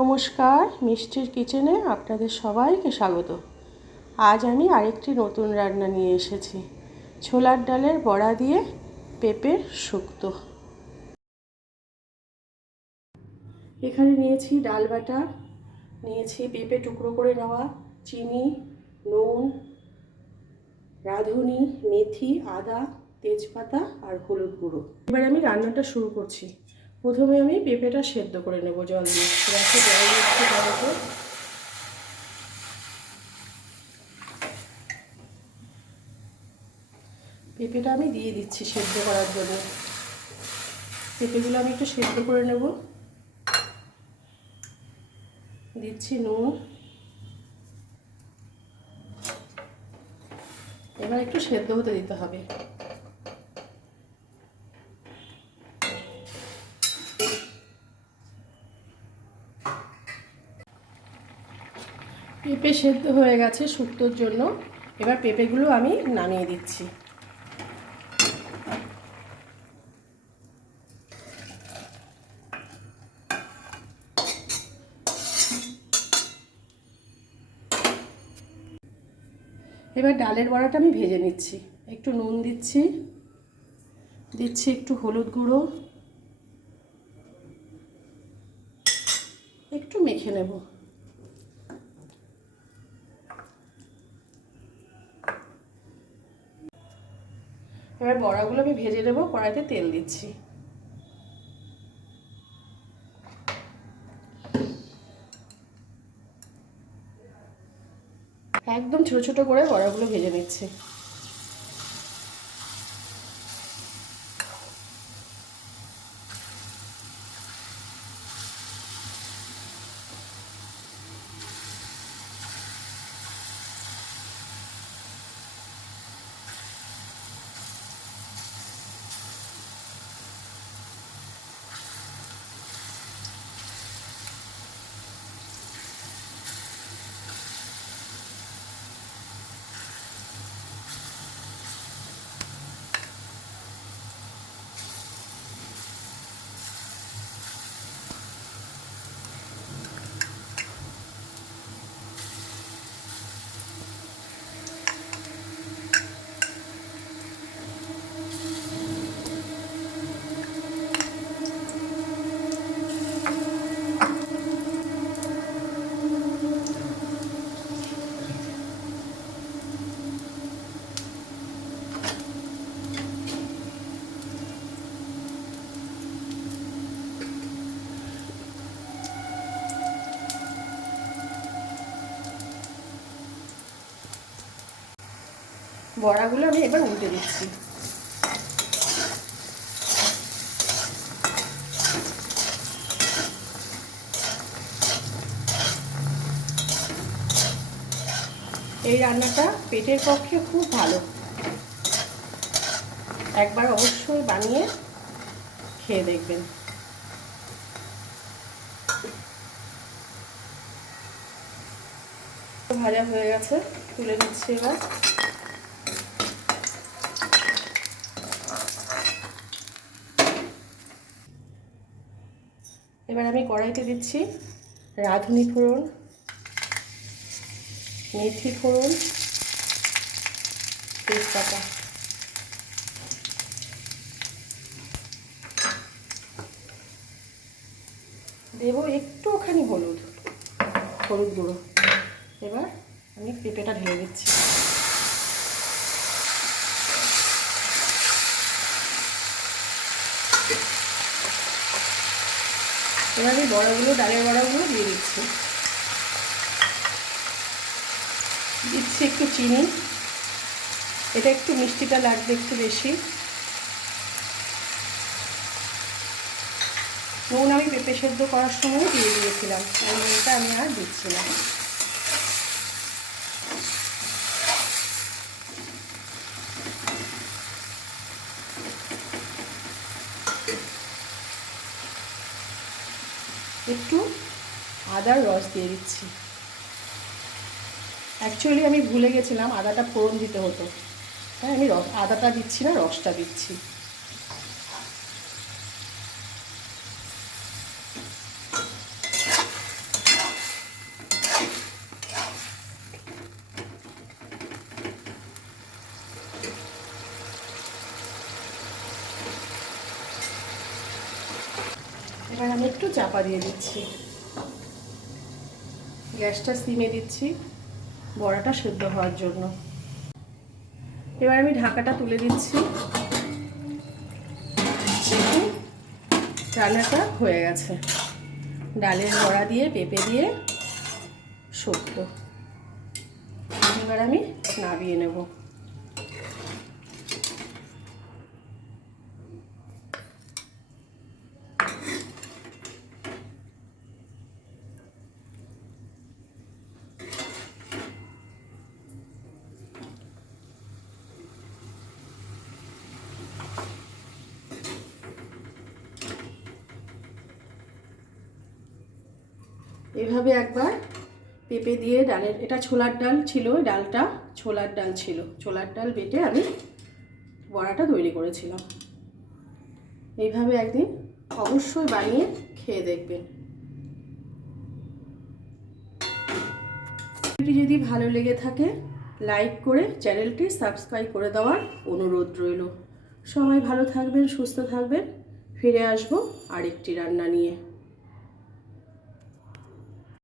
নমস্কার, মিষ্টির কিচেনে আপনাদের সবাইকে স্বাগত। আজ আমি আরেকটি নতুন রান্না নিয়ে এসেছি, ছোলার ডালের বড়া দিয়ে পেঁপের শুক্তো। এখানে নিয়েছি ডাল বাটা, নিয়েছি পেঁপে টুকরো করে নেওয়া, চিনি, নুন, রাঁধুনি, মেথি, আদা, তেজপাতা আর হলুদ গুঁড়ো। এবার আমি রান্নাটা শুরু করছি। প্রথমে আমি পেঁপেটা সেদ্ধ করে নেব জল দিয়ে। গ্যাসে জল দিচ্ছি কড়াইতে। পেঁপেটা আমি দিয়ে দিচ্ছি সেদ্ধ করার জন্য। পেঁপেগুলো আমি একটু সেদ্ধ করে নেব। দিচ্ছি নুন। এবার একটু সেদ্ধ হতে দিতে হবে। পেঁপে সেদ্ধ হয়ে গেছে শুক্তোর জন্য। এবার পেঁপেগুলো আমি নামিয়ে দিচ্ছি। এবার ডালের বড়াটা আমি ভেজে নিচ্ছি। একটু নুন দিচ্ছি, দিচ্ছি একটু হলুদ গুঁড়ো, একটু মেখে নেব। এবার বড়াগুলো আমি ভেজে নেব। কড়াইতে তেল দিচ্ছি। একদম ছোট ছোট করে বড়াগুলো ভেজে নিচ্ছি। বড়াগুলো আমি এবার উল্টে দিচ্ছি। এই রান্নাটা পেটের পক্ষে খুব ভালো। একবার অবশ্যই বানিয়ে খেয়ে দেখবেন। ভাজা হয়ে গেছে, তুলে নিচ্ছি। এবার আমি কড়াইতে দিচ্ছি রাঁধুনি ফোড়ন, মেথি ফোড়ন, তেজপাতা। দেবো একটুখানি হলুদ গুঁড়ো। এবার আমি পেঁপেটা ঢেলে দিচ্ছি। এবার আমি ডালের বড়াগুলো দিয়ে দিচ্ছি। দিচ্ছি একটু চিনি, এটা একটু মিষ্টিটা লাগবে একটু বেশি। নুন আমি পেঁপে সেদ্ধ করার সময় দিয়ে দিয়েছিলাম, এই নুনটা আমি আর দিচ্ছি না। একটু আদার রস দিয়ে দিচ্ছি। অ্যাকচুয়ালি আমি ভুলে গেছিলাম, আদাটা ফোড়ন দিতে হতো। তাই আমি আদাটা দিচ্ছি না, রসটা দিচ্ছি। আমি একটু চাপা দিয়ে দিচ্ছি, গ্যাসটা সিমে দিচ্ছি বড়াটা সেদ্ধ হওয়ার জন্য। এবার আমি ঢাকাটা তুলে দিচ্ছি। রান্নাটা হয়ে গেছে, ডালের বড়া দিয়ে পেঁপে দিয়ে শুক্তো। এবার আমি নামিয়ে নেব। এভাবে একবার পেঁপে দিয়ে ডালের, এটা ছোলার ডাল ছিল, ডালটা ছোলার ডাল ছিল, ছোলার ডাল বেটে আমি বড়াটা তৈরি করেছিলাম। এইভাবে একদিন অবশ্যই বানিয়ে খেয়ে দেখবেন। ভিডিওটি যদি ভালো লেগে থাকে লাইক করে চ্যানেলটি সাবস্ক্রাইব করে দেওয়ার অনুরোধ রইল। সবাই ভালো থাকবেন, সুস্থ থাকবেন। ফিরে আসবো আরেকটি রান্না নিয়ে।